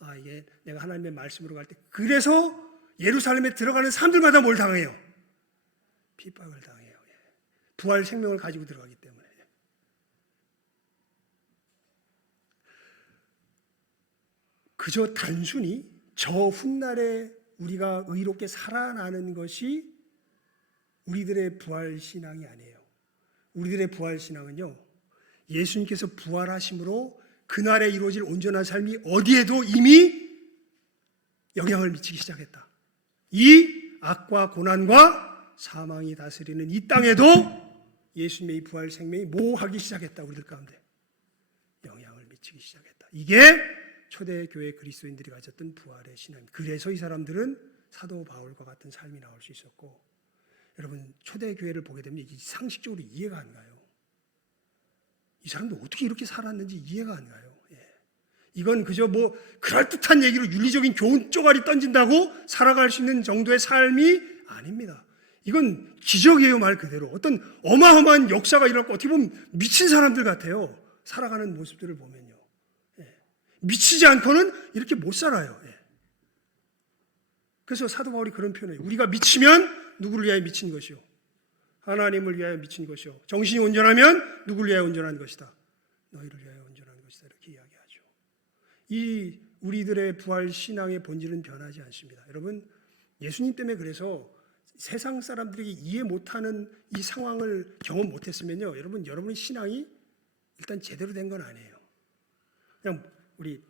아, 이게 내가 하나님의 말씀으로 갈 때, 그래서 예루살렘에 들어가는 사람들마다 뭘 당해요? 핍박을 당해요. 예. 부활 생명을 가지고 들어가기 때문에. 그저 단순히 저 훗날에 우리가 의롭게 살아나는 것이 우리들의 부활 신앙이 아니에요. 우리들의 부활 신앙은요, 예수님께서 부활하심으로 그날에 이루어질 온전한 삶이 어디에도 이미 영향을 미치기 시작했다. 이 악과 고난과 사망이 다스리는 이 땅에도 예수님의 이 부활 생명이 뭐하기 시작했다. 우리들 가운데 영향을 미치기 시작했다. 이게 초대교회 그리스도인들이 가졌던 부활의 신앙입니다. 그래서 이 사람들은 사도 바울과 같은 삶이 나올 수 있었고, 여러분 초대교회를 보게 되면 상식적으로 이해가 안 가요. 이 사람들 어떻게 이렇게 살았는지 이해가 안 가요. 예. 이건 그저 뭐 그럴듯한 얘기로 윤리적인 교훈 쪼가리 던진다고 살아갈 수 있는 정도의 삶이 아닙니다. 이건 기적이에요, 말 그대로. 어떤 어마어마한 역사가 일어났고, 어떻게 보면 미친 사람들 같아요. 살아가는 모습들을 보면요. 예. 미치지 않고는 이렇게 못 살아요. 예. 그래서 사도 바울이 그런 표현을 해요. 우리가 미치면 누구를 위하여 미친 것이요, 하나님을 위하여 미친 것이요, 정신이 온전하면 누구를 위하여 온전한 것이다, 너희를 위하여 온전한 것이다, 이렇게 이야기하죠. 이 우리들의 부활 신앙의 본질은 변하지 않습니다. 여러분, 예수님 때문에 그래서 세상 사람들에게 이해 못하는 이 상황을 경험 못했으면요, 여러분의 신앙이 일단 제대로 된 건 아니에요. 그냥 우리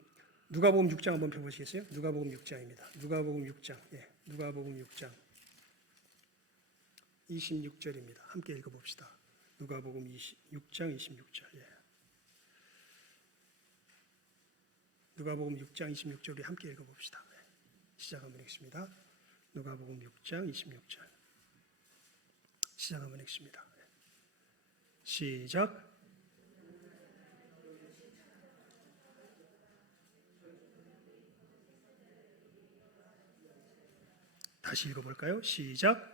누가복음 6장 한번 펴보시겠어요? 누가복음 6장입니다. 누가복음 6장, 누가복음 6장 26절입니다. 함께 읽어봅시다. 누가복음 6장 26절. 누가복음 6장 26절 우리 함께 읽어봅시다. 시작 한번 읽습니다. 누가복음 6장 26절. 시작 한번 읽습니다. 시작. 다시 읽어볼까요? 시작.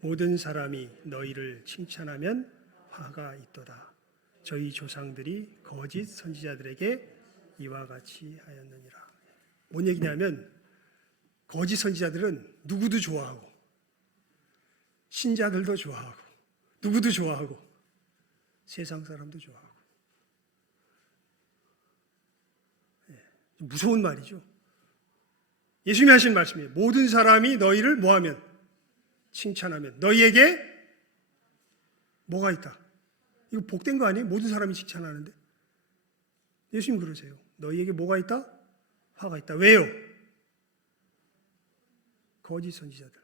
모든 사람이 너희를 칭찬하면 화가 있도다. 저희 조상들이 거짓 선지자들에게 이와 같이 하였느니라. 뭔 얘기냐면 거짓 선지자들은 누구도 좋아하고 신자들도 좋아하고 누구도 좋아하고 세상 사람도 좋아하고. 무서운 말이죠. 예수님이 하신 말씀이에요. 모든 사람이 너희를 뭐하면? 칭찬하면. 너희에게 뭐가 있다? 이거 복된 거 아니에요? 모든 사람이 칭찬하는데. 예수님 그러세요. 너희에게 뭐가 있다? 화가 있다. 왜요? 거짓 선지자들.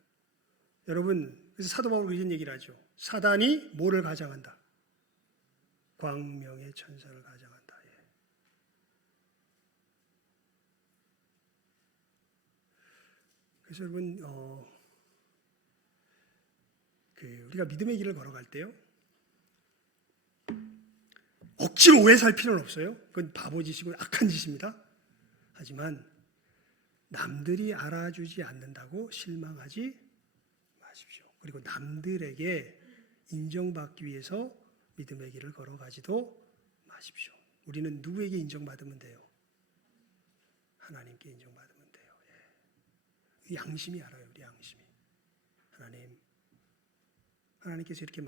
여러분, 그래서 사도 바울이 이런 얘기를 하죠. 사단이 뭐를 가장한다? 광명의 천사를 가장한다. 그래서 여러분, 우리가 믿음의 길을 걸어갈 때요, 억지로 오해 살 필요는 없어요. 그건 바보짓이고 악한 짓입니다. 하지만 남들이 알아주지 않는다고 실망하지 마십시오. 그리고 남들에게 인정받기 위해서 믿음의 길을 걸어가지도 마십시오. 우리는 누구에게 인정받으면 돼요? 하나님께 인정받으면 돼요. 양심이 알아요. 우리 양심이. 하나님께서 이렇게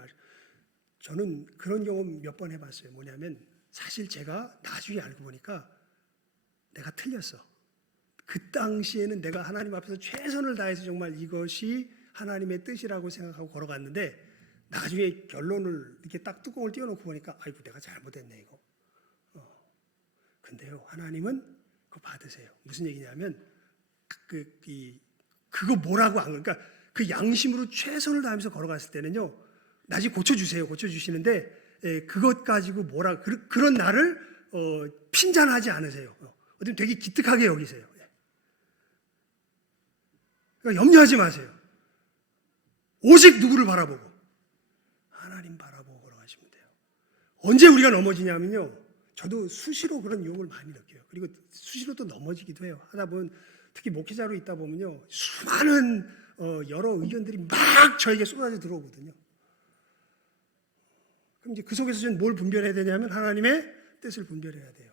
저는 그런 경험 몇 번 해봤어요. 뭐냐면 사실 제가 나중에 알고 보니까 내가 틀렸어. 그 당시에는 내가 하나님 앞에서 최선을 다해서 정말 이것이 하나님의 뜻이라고 생각하고 걸어갔는데 나중에 결론을 이렇게 딱 뚜껑을 띄워놓고 보니까 아이고 내가 잘못했네 이거. 근데요 하나님은 그거 받으세요. 무슨 얘기냐면 그거 뭐라고 안 그러니까 그 양심으로 최선을 다하면서 걸어갔을 때는요 나중에 고쳐주시는데 그것 가지고 그런 나를 핀잔하지 않으세요. 어떻게 되게 기특하게 여기세요. 그러니까 염려하지 마세요. 오직 누구를 바라보고? 하나님 바라보고 걸어가시면 돼요. 언제 우리가 넘어지냐면요. 저도 수시로 그런 유혹을 많이 느껴요. 그리고 수시로 또 넘어지기도 해요. 하다 보면 특히 목회자로 있다 보면요. 수많은 여러 의견들이 막 저에게 쏟아져 들어오거든요. 그럼 이제 그 속에서 저는 뭘 분별해야 되냐면 하나님의 뜻을 분별해야 돼요.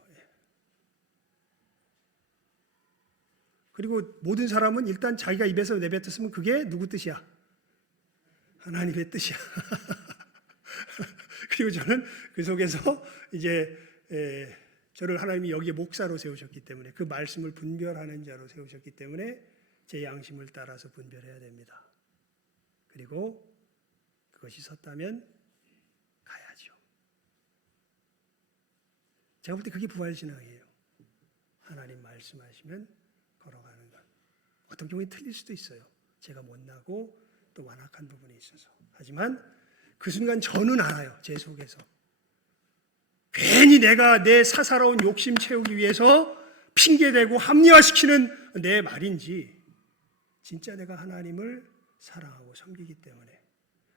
그리고 모든 사람은 일단 자기가 입에서 내뱉었으면 그게 누구 뜻이야? 하나님의 뜻이야. 그리고 저는 그 속에서 이제 저를 하나님이 여기에 목사로 세우셨기 때문에 그 말씀을 분별하는 자로 세우셨기 때문에 제 양심을 따라서 분별해야 됩니다. 그리고 그것이 섰다면 가야죠. 제가 볼 때 그게 부활신앙이에요. 하나님 말씀하시면 걸어가는 것. 어떤 경우에 틀릴 수도 있어요. 제가 못나고 또 완악한 부분이 있어서. 하지만 그 순간 저는 알아요. 제 속에서. 괜히 내가 내 사사로운 욕심 채우기 위해서 핑계대고 합리화시키는 내 말인지 진짜 내가 하나님을 사랑하고 섬기기 때문에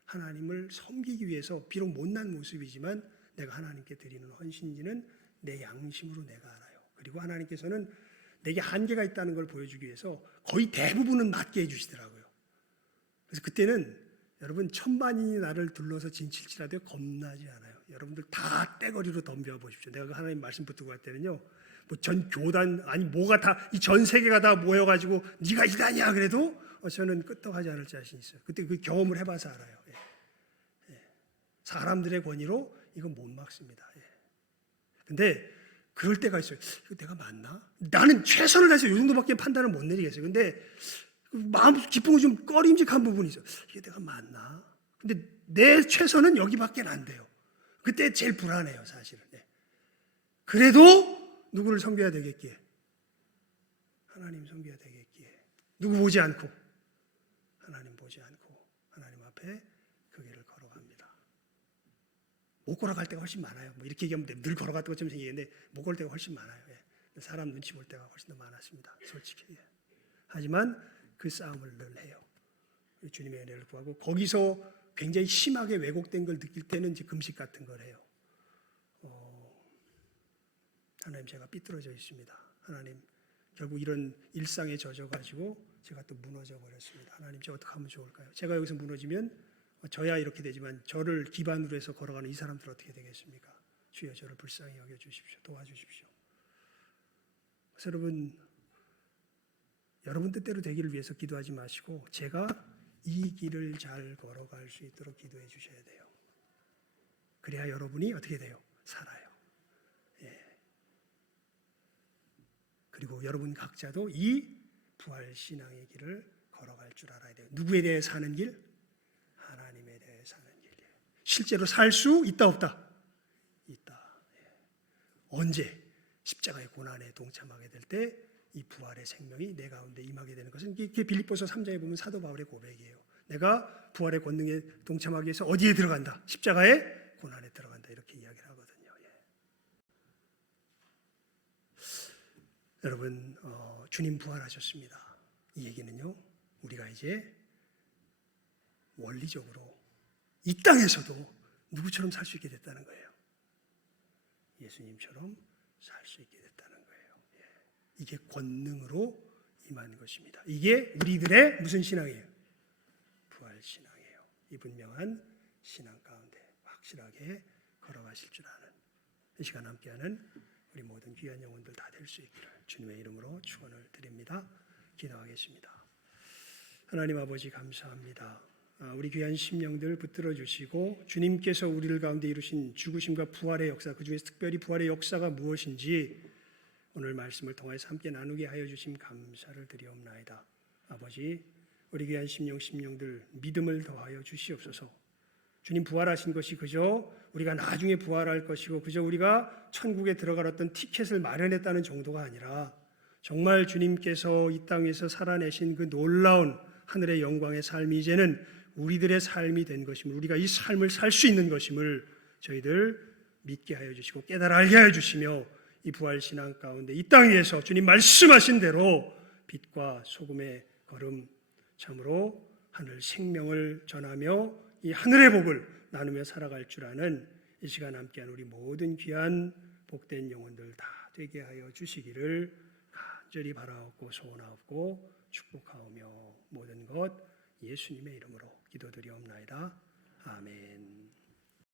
하나님을 섬기기 위해서 비록 못난 모습이지만 내가 하나님께 드리는 헌신지는 내 양심으로 내가 알아요. 그리고 하나님께서는 내게 한계가 있다는 걸 보여주기 위해서 거의 대부분은 맞게 해주시더라고요. 그래서 그때는 여러분 천만인이 나를 둘러서 진칠지라도 겁나지 않아요. 여러분들 다 떼거리로 덤벼보십시오. 내가 그 하나님 말씀 붙들고 갈 때는요. 뭐 전 교단 아니 뭐가 다 이 전 세계가 다 모여가지고 네가 이단이야 그래도 저는 끄떡하지 않을 자신 있어요. 그때 그 경험을 해봐서 알아요. 사람들의 권위로 이건 못 막습니다. 근데 그럴 때가 있어요. 이거 내가 맞나? 나는 최선을 다해서 이 정도밖에 판단을 못 내리겠어요. 근데 마음 깊은 거 좀 꺼림직한 부분이 있어요. 이게 내가 맞나? 근데 내 최선은 여기밖에 안 돼요. 그때 제일 불안해요, 사실은. 그래도 누구를 섬겨야 되겠기에? 하나님 섬겨야 되겠기에. 누구 보지 않고, 하나님 보지 않고 하나님 앞에 그 길을 걸어갑니다. 못 걸어갈 때가 훨씬 많아요. 뭐 이렇게 얘기하면 늘 걸어갔던 것처럼 생기는데 못 걸 때가 훨씬 많아요. 사람 눈치 볼 때가 훨씬 더 많았습니다. 솔직히. 하지만 그 싸움을 늘 해요. 주님의 은혜를 구하고 거기서 굉장히 심하게 왜곡된 걸 느낄 때는 이제 금식 같은 걸 해요. 하나님 제가 삐뚤어져 있습니다. 하나님 결국 이런 일상에 젖어가지고 제가 또 무너져 버렸습니다. 하나님 제가 어떻게 하면 좋을까요? 제가 여기서 무너지면 저야 이렇게 되지만 저를 기반으로 해서 걸어가는 이 사람들 어떻게 되겠습니까? 주여 저를 불쌍히 여겨주십시오. 도와주십시오. 그래서 여러분 뜻대로 되기를 위해서 기도하지 마시고 제가 이 길을 잘 걸어갈 수 있도록 기도해 주셔야 돼요. 그래야 여러분이 어떻게 돼요? 살아요. 그리고 여러분 각자도 이 부활 신앙의 길을 걸어갈 줄 알아야 돼요. 누구에 대해 사는 길? 하나님에 대해 사는 길이에요. 실제로 살 수 있다 없다? 있다. 언제? 십자가의 고난에 동참하게 될 때 이 부활의 생명이 내 가운데 임하게 되는 것은 이게 빌립보서 3장에 보면 사도 바울의 고백이에요. 내가 부활의 권능에 동참하기 위해서 어디에 들어간다? 십자가의 고난에 들어간다. 이렇게 이야기를 하거든요. 여러분 주님 부활하셨습니다. 이 얘기는요. 우리가 이제 원리적으로 이 땅에서도 누구처럼 살 수 있게 됐다는 거예요. 예수님처럼 살 수 있게 됐다는 거예요. 이게 권능으로 임한 것입니다. 이게 우리들의 무슨 신앙이에요? 부활 신앙이에요. 이 분명한 신앙 가운데 확실하게 걸어가실 줄 아는 이 시간 함께하는 우리 모든 귀한 영혼들 다 될 수 있기를 주님의 이름으로 축원을 드립니다. 기도하겠습니다. 하나님 아버지 감사합니다. 우리 귀한 심령들 붙들어 주시고 주님께서 우리를 가운데 이루신 죽으심과 부활의 역사, 그중에서 특별히 부활의 역사가 무엇인지 오늘 말씀을 통해서 함께 나누게 하여 주심 감사를 드리옵나이다. 아버지, 우리 귀한 심령들 믿음을 더하여 주시옵소서. 주님 부활하신 것이 그저 우리가 나중에 부활할 것이고 그저 우리가 천국에 들어갈 어떤 티켓을 마련했다는 정도가 아니라 정말 주님께서 이 땅에서 살아내신 그 놀라운 하늘의 영광의 삶이 이제는 우리들의 삶이 된 것임을, 우리가 이 삶을 살 수 있는 것임을 저희들 믿게 하여 주시고 깨달아 알게 하여 주시며 이 부활신앙 가운데 이 땅 위에서 주님 말씀하신 대로 빛과 소금의 걸음 참으로 하늘 생명을 전하며 이 하늘의 복을 나누며 살아갈 줄 아는 이 시간 함께한 우리 모든 귀한 복된 영혼들 다 되게 하여 주시기를 간절히 바라옵고 소원하옵고 축복하오며 모든 것 예수님의 이름으로 기도드리옵나이다. 아멘.